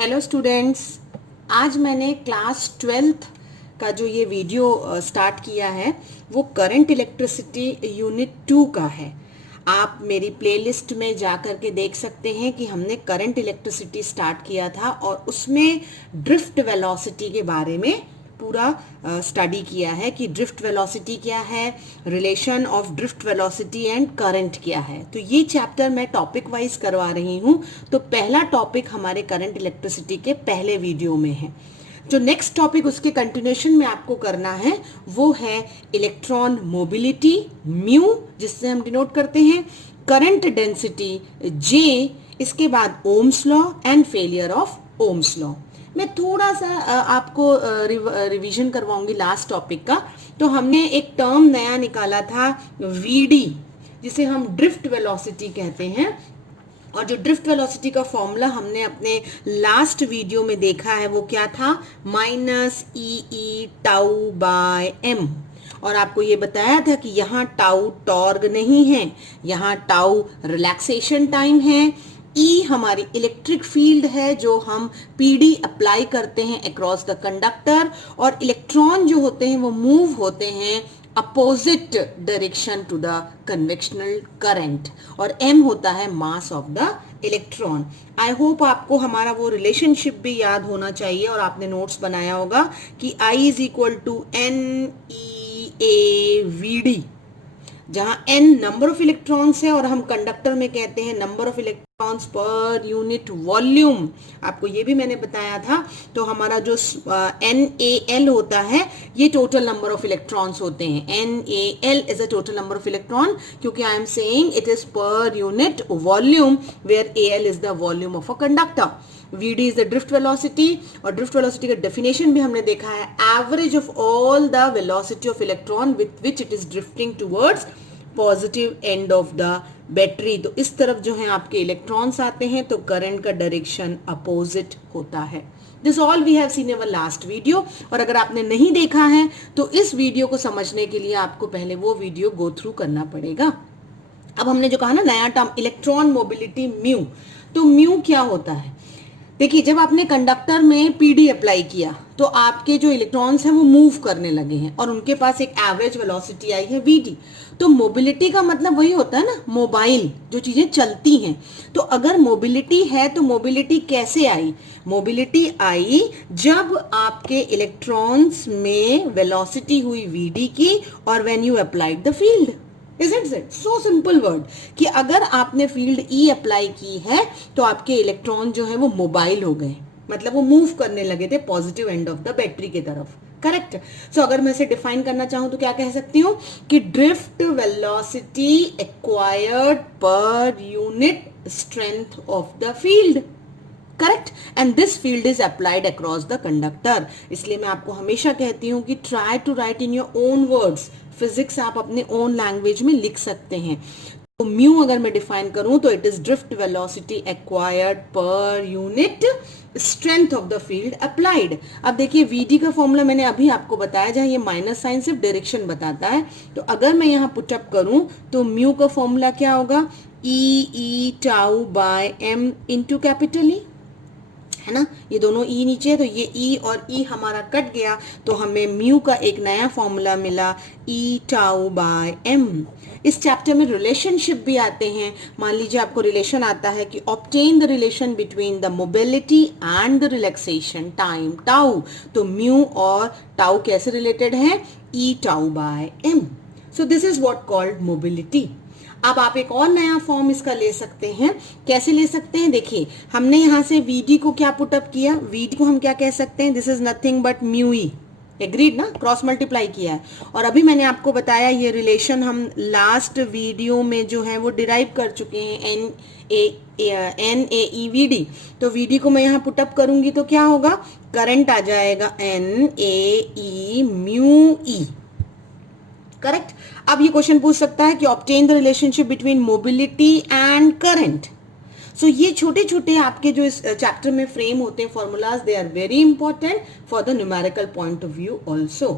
Hello students, आज मैंने class 12th का जो ये वीडियो स्टार्ट किया है वो करंट इलेक्ट्रिसिटी यूनिट 2 का है। आप मेरी प्लेलिस्ट में जा कर के देख सकते हैं कि हमने करंट इलेक्ट्रिसिटी स्टार्ट किया था और उसमें ड्रिफ्ट वेलोसिटी के बारे में पूरा स्टडी किया है कि ड्रिफ्ट वेलोसिटी क्या है, relation of drift velocity and current क्या है। तो ये चैप्टर मैं टॉपिक वाइज करवा रही हूँ। तो पहला टॉपिक हमारे करंट इलेक्ट्रिसिटी के पहले वीडियो में है। जो नेक्स्ट टॉपिक उसके कंटिन्यूशन में आपको करना है वो है इलेक्ट्रॉन मोबिलिटी म्यू, जिससे हम डिनोट करते हैं करंट डेंसिटी जे, इसके बाद Ohm's law and failure of Ohm's law. मैं थोड़ा सा आपको रिवीजन करवाऊंगी लास्ट टॉपिक का। तो हमने एक टर्म नया निकाला था वीडी, जिसे हम ड्रिफ्ट वेलोसिटी कहते हैं। और जो ड्रिफ्ट वेलोसिटी का फॉर्मूला हमने अपने लास्ट वीडियो में देखा है वो क्या था, minus E tau by M. और आपको ये बताया था कि यहाँ टाउ टॉर्क नहीं है, यहाँ टाउ रिलैक्सेशन टाइम है, ई हमारी इलेक्ट्रिक फील्ड है जो हम पीडी अप्लाई करते हैं अक्रॉस द कंडक्टर, और इलेक्ट्रॉन जो होते हैं वो मूव होते हैं opposite direction to the conventional current, और m होता है mass of the electron. I hope आपको हमारा वो रिलेशनशिप भी याद होना चाहिए और आपने नोट्स बनाया होगा कि I is equal to NeAVD, जहां n नंबर ऑफ इलेक्ट्रॉन्स है और हम कंडक्टर में कहते हैं number of electrons per unit volume. आपको ये भी मैंने बताया था। तो हमारा जो NaL होता है ये टोटल नंबर ऑफ इलेक्ट्रॉन्स होते हैं। NaL is a total number of electron, क्योंकि I am saying it is per unit volume, where Al is the volume of a conductor. Vd is the drift velocity, और drift velocity का definition भी हमने देखा है, average of all the velocity of electron with which it is drifting towards positive end of the battery। तो इस तरफ जो है आपके इलेक्ट्रॉन्स आते हैं तो करंट का डायरेक्शन अपोजिट होता है। This all we have seen our last video, और अगर आपने नहीं देखा है तो इस वीडियो को समझने के लिए आपको पहले वो वीडियो गो थ्रू करना पड़ेगा। अब हमने जो कहा ना नया टर्म इलेक्ट्रॉन मोबिलिटी म्यू, तो म्यू क्या होता है? देखिए, जब आपने कंडक्टर में पीडी अप्लाई किया तो आपके जो इलेक्ट्रॉन्स हैं वो मूव करने लगे हैं और उनके पास एक एवरेज वेलोसिटी आई है वीडी। तो मोबिलिटी का मतलब वही होता है ना, मोबाइल, जो चीजें चलती हैं। तो अगर मोबिलिटी है तो मोबिलिटी कैसे आई? मोबिलिटी आई जब आपके इलेक्ट्रॉन्स में वेलोसिटी हुई वीडी की और when you applied the field. Isn't it? So simple word कि अगर आपने फील्ड E अप्लाई की है तो आपके इलेक्ट्रॉन जो है वो मोबाइल हो गए, मतलब वो मूव करने लगे थे positive end of the battery की तरफ। करेक्ट। सो अगर मैं इसे डिफाइन करना चाहूं तो क्या कह सकती हूँ कि drift velocity acquired per unit strength of the field. Correct. And this field is applied across the conductor. इसलिए मैं आपको हमेशा कहती हूँ कि try to write in your own words. Physics आप अपने ओन लैंग्वेज में लिख सकते हैं। तो म्यू अगर मैं डिफाइन करूं तो it is drift velocity acquired per unit strength of the field applied. अब देखिए, वीडी का फॉर्मूला मैंने अभी आपको बताया, जहां ये माइनस साइन सिर्फ डायरेक्शन बताता है। तो अगर मैं यहां पुटअप करूं तो म्यू का फॉर्मूला क्या होगा, e tau by m into capital E, है ना। ये दोनों ई नीचे है तो ये ई और ई हमारा कट गया, तो हमें म्यू का एक नया फॉर्मूला मिला, ई टाउ बाय एम। इस चैप्टर में रिलेशनशिप भी आते हैं। मान लीजिए आपको रिलेशन आता है कि obtain the relation between the mobility and the relaxation time tau. तो म्यू और टाउ कैसे रिलेटेड है, e tau by m. So this is what called mobility. अब आप एक और नया फॉर्म इसका ले सकते हैं। कैसे ले सकते हैं? देखिए, हमने यहां से वीडी को क्या पुटअप किया, वीडी को हम क्या कह सकते हैं, this is nothing but mu E. Agreed ना, क्रॉस मल्टीप्लाई किया है। और अभी मैंने आपको बताया ये रिलेशन हम लास्ट वीडियो में जो है वो डिराइव कर चुके हैं, NaEVD। तो वीडी को मैं यहाँ पुटअप करूंगी तो क्या होगा, करंट आ जाएगा NaE म्यू ई। करेक्ट। अब ये क्वेश्चन पूछ सकता है कि obtain the relationship between mobility and current. So ये छोटे छोटे आपके जो इस चैप्टर में फ्रेम होते हैं formulas, they are very important for the numerical point of view also.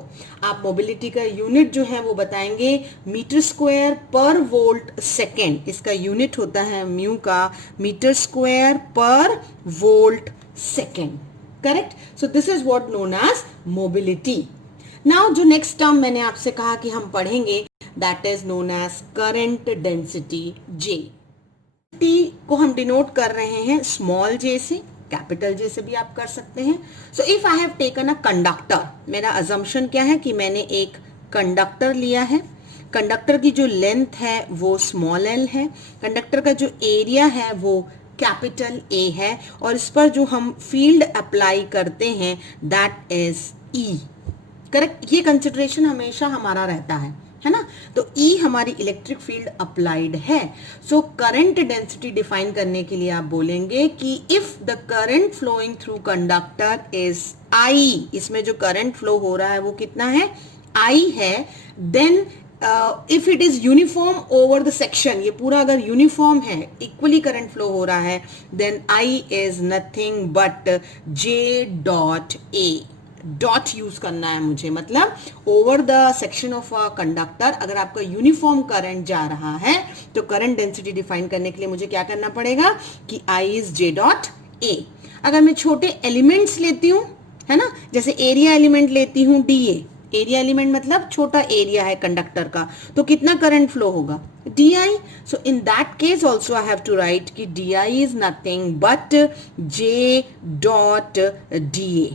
आप मोबिलिटी का यूनिट जो है वो बताएंगे metre square per volt second. इसका यूनिट होता है म्यू का metre square per volt second. Correct. So this is what known as mobility. Now जो नेक्स्ट टर्म मैंने आपसे कहा कि हम पढ़ेंगे, that is known as current density J. T को हम डिनोट कर रहे हैं स्मॉल j से, कैपिटल J से भी आप कर सकते हैं. So if I have taken a conductor, मेरा अजम्पशन क्या है कि मैंने एक कंडक्टर लिया है. कंडक्टर की जो लेंथ है वो स्मॉल l है, कंडक्टर का जो एरिया है वो कैपिटल A है, और इस पर जो हम फील्ड अप्लाई करते हैं दैट इज E. करेक्ट. ये कंसिडरेशन हमेशा हमारा रहता है ना. तो E हमारी इलेक्ट्रिक फील्ड अप्लाइड है. सो करंट डेंसिटी डिफाइन करने के लिए आप बोलेंगे कि if the current flowing through conductor is I, इसमें जो करंट फ्लो हो रहा है वो कितना है, I है, then if it is uniform over the section, ये पूरा अगर यूनिफॉर्म है, इक्वली करंट फ्लो हो रहा है, then I is nothing but J dot A. Dot use करना है मुझे, मतलब over the section of a conductor अगर आपका यूनिफॉर्म करंट जा रहा है तो करंट डेंसिटी डिफाइन करने के लिए मुझे क्या करना पड़ेगा कि I is J dot A. अगर मैं छोटे एलिमेंट्स लेती हूं, है ना, जैसे एरिया एलिमेंट लेती हूं DA, एरिया एलिमेंट मतलब छोटा एरिया है कंडक्टर का, तो कितना करंट फ्लो होगा, DI. So in that case also I have to write कि DI is nothing but J dot DA.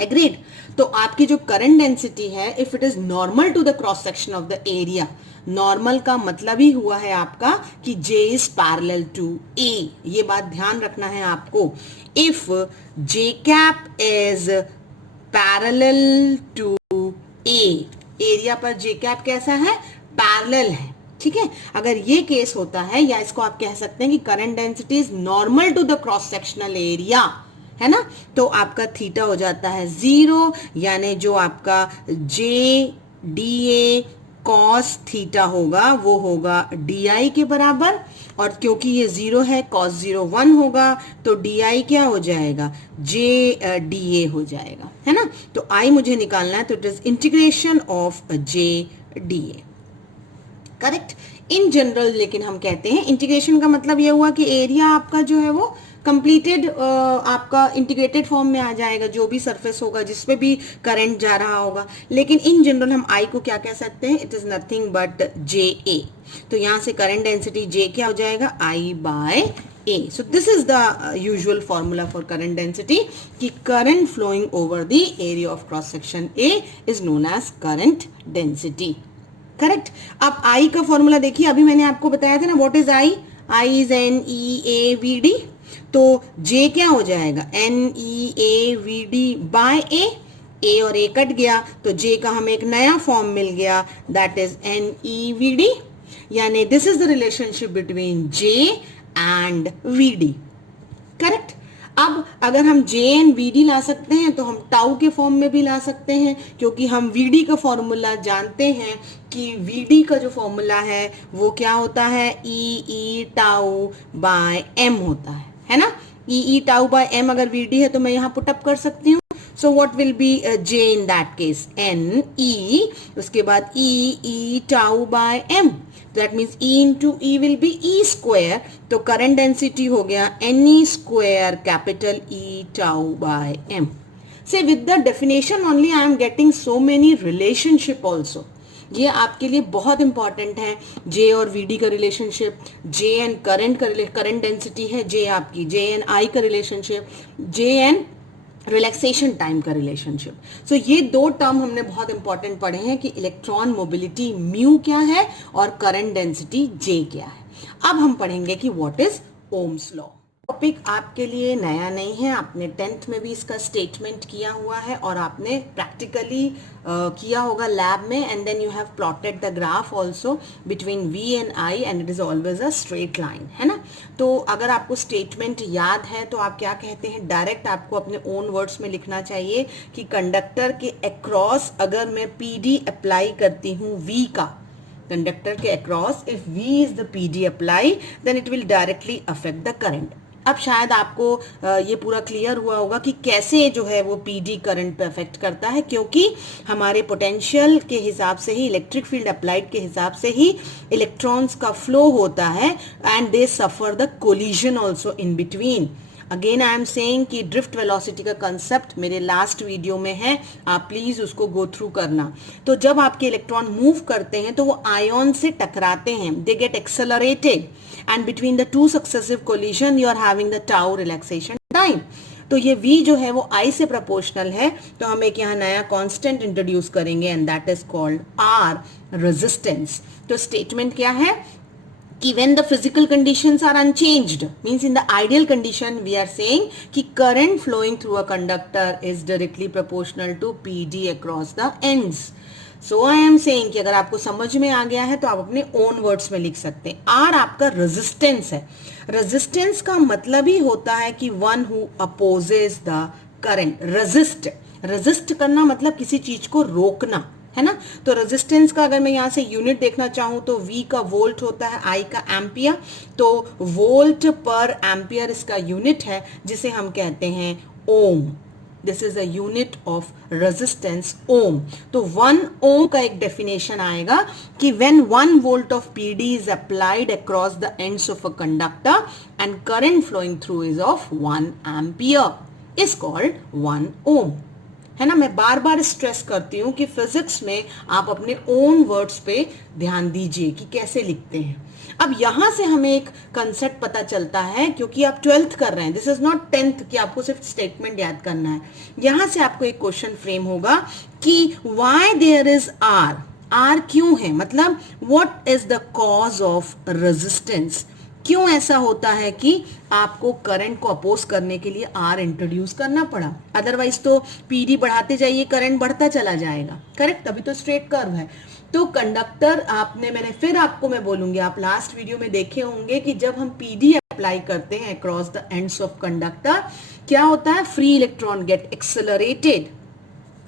Agreed. तो आपकी जो करंट डेंसिटी है, if it is normal to the cross section of the area, normal का मतलब ही हुआ है आपका कि J is parallel to A. ये बात ध्यान रखना है आपको. If J cap is parallel to A, area पर J कैप कैसा है, पैरेलल है. ठीक है. अगर ये केस होता है, या इसको आप कह सकते हैं कि current density is normal to the cross sectional area, है ना, तो आपका थीटा हो जाता है 0, यानी जो आपका JDA कॉस थीटा होगा वो होगा DI के बराबर, और क्योंकि ये 0 है, cos 0 1 होगा, तो DI क्या हो जाएगा, JDA हो जाएगा, है ना. तो I मुझे निकालना है, तो it is integration of JDA. Correct. In general लेकिन हम कहते हैं इंटीग्रेशन का मतलब ये हुआ कि एरिया आपका जो है वो कंप्लीटेड आपका इंटीग्रेटेड फॉर्म में आ जाएगा, जो भी सरफेस होगा जिसपे भी करंट जा रहा होगा. लेकिन इन जनरल हम I को क्या कह सकते हैं, it is nothing but JA. तो यहां से करंट डेंसिटी J क्या हो जाएगा, I by A. So this is the usual formula for current density, कि current flowing over the area of cross section A is known as current density. Correct. अब I का formula देखिए, अभी मैंने आपको बताया था ना, what is I is NEAVD. तो J क्या हो जाएगा, NEAVD बाय A और A कट गया, तो J का हमें एक नया फॉर्म मिल गया, दैट इज NEVD. यानी this is the relationship between J and VD. Correct. अब अगर हम J एंड VD ला सकते हैं तो हम टाउ के फॉर्म में भी ला सकते हैं, क्योंकि हम VD का फॉर्मूला जानते हैं कि VD का जो फॉर्मूला है वो क्या होता है, E टाउ बाय M होता है ना. E टाउ बाय M अगर VD है तो मैं यहाँ पुट अप कर सकती हूँ. So what will be J in that case, NE, उसके बाद E tau by M. That means E into E will be E square. तो करंट डेंसिटी हो गया NE square capital E tau by M. Say with the definition only I am getting so many relationship also. ये आपके लिए बहुत important है. J और VD का relationship, J and current density है, J आपकी J एंड I का relationship, J and relaxation time का रिलेशनशिप. सो ये दो टर्म हमने बहुत इंपॉर्टेंट पढ़े हैं कि इलेक्ट्रॉन मोबिलिटी म्यू क्या है और करंट डेंसिटी J क्या है. अब हम पढ़ेंगे कि what is Ohm's law. Topic आपके लिए नया नहीं है, आपने 10th में भी इसका स्टेटमेंट किया हुआ है और आपने प्रैक्टिकली किया होगा लैब में, and then you have plotted the graph also between V and I and it is always a straight line, है ना. तो अगर आपको स्टेटमेंट याद है तो आप क्या कहते हैं, डायरेक्ट आपको अपने ओन वर्ड्स में लिखना चाहिए कि कंडक्टर के अक्रॉस अगर मैं PD अप्लाई करती हूँ V का, कंडक्टर के across if V is the PD apply then it will directly affect the current. अब शायद आपको ये पूरा क्लियर हुआ होगा कि कैसे जो है वो PD करंट पे अफेक्ट करता है, क्योंकि हमारे पोटेंशियल के हिसाब से ही, इलेक्ट्रिक फील्ड अप्लाइड के हिसाब से ही इलेक्ट्रॉन्स का फ्लो होता है, and they suffer the collision also in between. Again I am saying कि ड्रिफ्ट वेलोसिटी का कंसेप्ट मेरे लास्ट वीडियो में है, आप प्लीज उसको गो थ्रू करना। तो जब आपके इलेक्ट्रॉन मूव करते हैं तो वो आयन से टकराते हैं, they get accelerated, and between the two successive collision you are having the tau relaxation time. तो ये v जो है वो I से प्रोपोर्शनल है, तो हम एक यहाँ नया कांस्टेंट इंट्रोड्यूस करेंगे and that is called R, resistance. तो स्टेटमेंट क्या है कि when the physical conditions are unchanged, means in the ideal condition we are saying कि current flowing through a conductor is directly proportional to PD across the ends. So I am saying कि अगर आपको समझ में आ गया है तो आप अपने ओन वर्ड्स में लिख सकते हैं। R आपका रेजिस्टेंस है। रेजिस्टेंस का मतलब ही होता है कि one who opposes the current. Resist करना मतलब किसी चीज को रोकना, है ना। तो रेजिस्टेंस का अगर मैं यहाँ से यूनिट देखना चाहूँ तो V का वोल्ट होता है, I का एम्पियर, तो वोल्ट पर एम्पियर इसका यूनिट है जिसे हम कहते हैं ohm. This is a unit of resistance, ohm. तो 1 ओम का एक डेफिनेशन आएगा कि when 1 volt of PD is applied across the ends of a conductor and current flowing through is of 1 ampere is called 1 ohm, है ना। मैं बार बार stress करती हूं कि फिजिक्स में आप अपने ओन वर्ड्स पे ध्यान दीजिए कि कैसे लिखते हैं। अब यहां से हमें एक कंसेप्ट पता चलता है, क्योंकि आप 12th कर रहे हैं, दिस इज नॉट 10th कि आपको सिर्फ स्टेटमेंट याद करना है। यहां से आपको एक क्वेश्चन फ्रेम होगा कि व्हाई देयर इज आर क्यों है, मतलब what is the cause of resistance, क्यों ऐसा होता है कि आपको करंट को अपोज करने के लिए आर इंट्रोड्यूस करना पड़ा। अदरवाइज तो पीडी बढ़ाते जाइए, करंट बढ़ता चला जाएगा, करेक्ट, तभी तो स्ट्रेट कर्व है। तो कंडक्टर मैं बोलूंगी, आप लास्ट वीडियो में देखे होंगे कि जब हम पीडी अप्लाई करते हैं across the ends of conductor, क्या होता है, free electron get accelerated,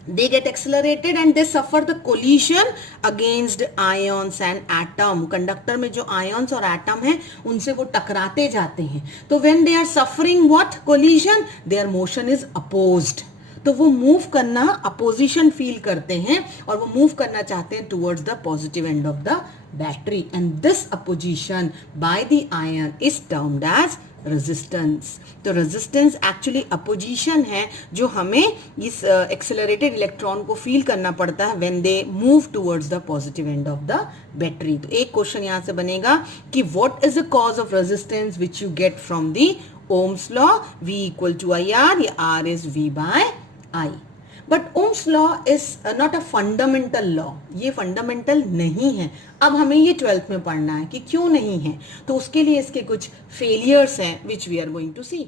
they get accelerated and they suffer the collision against ions and atom। Conductor में जो ions और atom हैं उनसे वो टकराते जाते हैं। तो when they are suffering what collision, their motion is opposed। तो वो मूव करना, अपोजिशन फील करते हैं और वो मूव करना चाहते हैं towards the positive end of the battery, and this opposition by the ion is termed as resistance. तो रेजिस्टेंस एक्चुअली अपोजिशन है जो हमें इस एक्सेलरेटेड इलेक्ट्रॉन को फील करना पड़ता है when they move towards the positive end of the battery. तो एक क्वेश्चन यहां से बनेगा कि what is the cause of resistance which you get from the Ohm's law, V equal to IR, या R is V by I। But Ohm's law is not a fundamental law, ये fundamental नहीं है। अब हमें ये 12th में पढ़ना है कि क्यों नहीं है, तो उसके लिए इसके कुछ फेलियर्स हैं which we are going to see.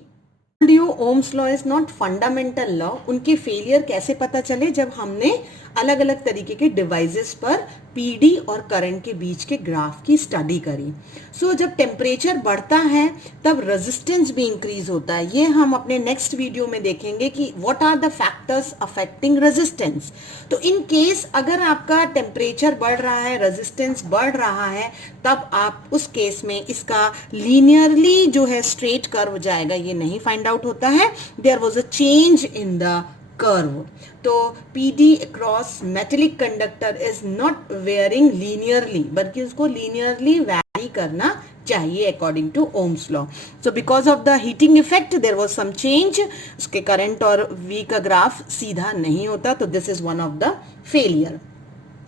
Ohm's law is not fundamental law, उनके फेलियर कैसे पता चले, जब हमने अलग अलग तरीके के डिवाइसेस पर पीडी और करंट के बीच के ग्राफ की स्टडी करी। सो जब टेम्परेचर बढ़ता है तब रेजिस्टेंस भी इंक्रीज होता है। ये हम अपने नेक्स्ट वीडियो में देखेंगे कि what are the factors affecting resistance. तो इन केस अगर आपका टेम्परेचर बढ़ रहा है, रेजिस्टेंस बढ़ रहा है, तब आप उस केस में इसका लीनियरली जो है स्ट्रेट कर्व जाएगा, ये नहीं फाइंड आउट होता है। There was a change in the curve. तो PD across metallic conductor is not varying linearly, बल्कि उसको लीनियरली वैरी करना चाहिए according to Ohm's law. So because of the heating effect there was some change, उसके current और V का graph सीधा नहीं होता। तो this is one of the failure,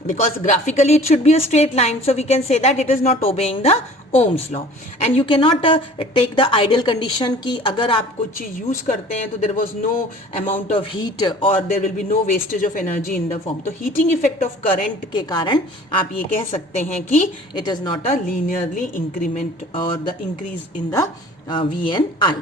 because graphically it should be a straight line, so we can say that it is not obeying the Ohm's law। and you cannot take the ideal condition कि अगर आप कुछ चीज use करते हैं तो there was no amount of heat or there will be no wastage of energy in the form। तो heating effect of current के कारण आप ये कह सकते हैं कि it is not a linearly increment or the increase in the V and I।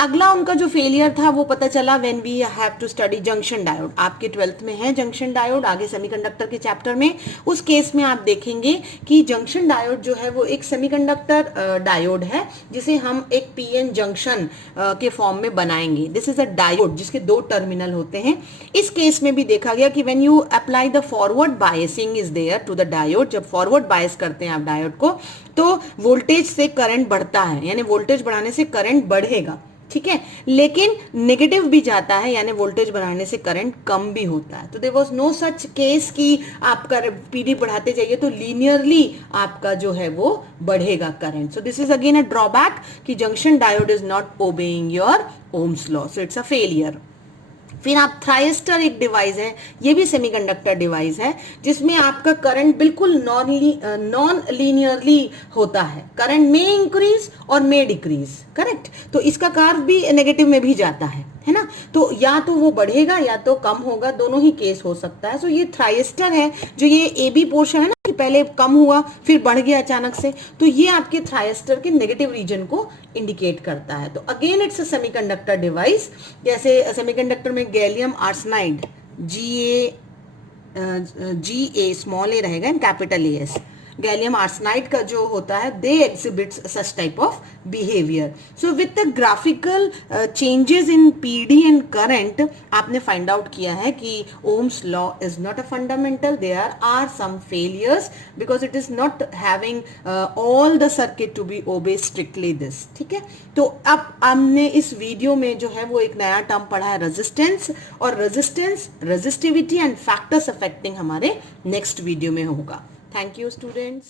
अगला उनका जो फेलियर था वो पता चला when we have to study junction diode. आपके 12th में है जंक्शन डायोड, आगे सेमीकंडक्टर के चैप्टर में। उस केस में आप देखेंगे कि जंक्शन डायोड जो है वो एक सेमीकंडक्टर डायोड है जिसे हम एक PN जंक्शन के फॉर्म में बनाएंगे। दिस इज अ डायोड जिसके 2 टर्मिनल होते हैं। इस केस में भी देखा गया कि when you apply the forward biasing is there to the diode, जब फॉरवर्ड बायस करते हैं आप डायोड को, तो वोल्टेज से करंट बढ़ता है, यानी वोल्टेज बढ़ाने से करंट बढ़ेगा। ठीक है, लेकिन नेगेटिव भी जाता है, यानी वोल्टेज बढ़ाने से करंट कम भी होता है। तो there was no such case कि आप पीडी बढ़ाते जाइए तो लीनियरली आपका जो है वो बढ़ेगा current. So this is again a drawback कि junction diode is not obeying your Ohm's law, so it's a failure. फिर आप थायरिस्टर एक डिवाइस है, ये भी सेमीकंडक्टर डिवाइस है, जिसमें आपका करंट बिल्कुल नॉन लीनियरली होता है। करंट में इंक्रीज और में डिक्रीज, करेक्ट। तो इसका कर्व भी नेगेटिव में भी जाता है ना। तो या तो वो बढ़ेगा या तो कम होगा, दोनों ही केस हो सकता है। सो ये थायरिस्टर है, जो ये ए बी पोर्शन है ना, कि पहले कम हुआ फिर बढ़ गया अचानक से, तो ये आपके थायरिस्टर के नेगेटिव रीजन को इंडिकेट करता है। तो again it's a semiconductor device. जैसे सेमीकंडक्टर में gallium arsenide, G A small A रहेगा and capital A S, gallium arsenide का जो होता है, they exhibits such type of behaviour. So with the graphical changes in PD and current आपने find out किया है कि Ohm's law is not a fundamental, there are some failures because it is not having all the circuit to B ओबे strictly this, ठीक है। तो अब हमने इस वीडियो में जो है वो एक नया टर्म पढ़ा है, रेजिस्टेंस, और resistance, resistivity and factors affecting हमारे नेक्स्ट वीडियो में होगा। Thank you, students.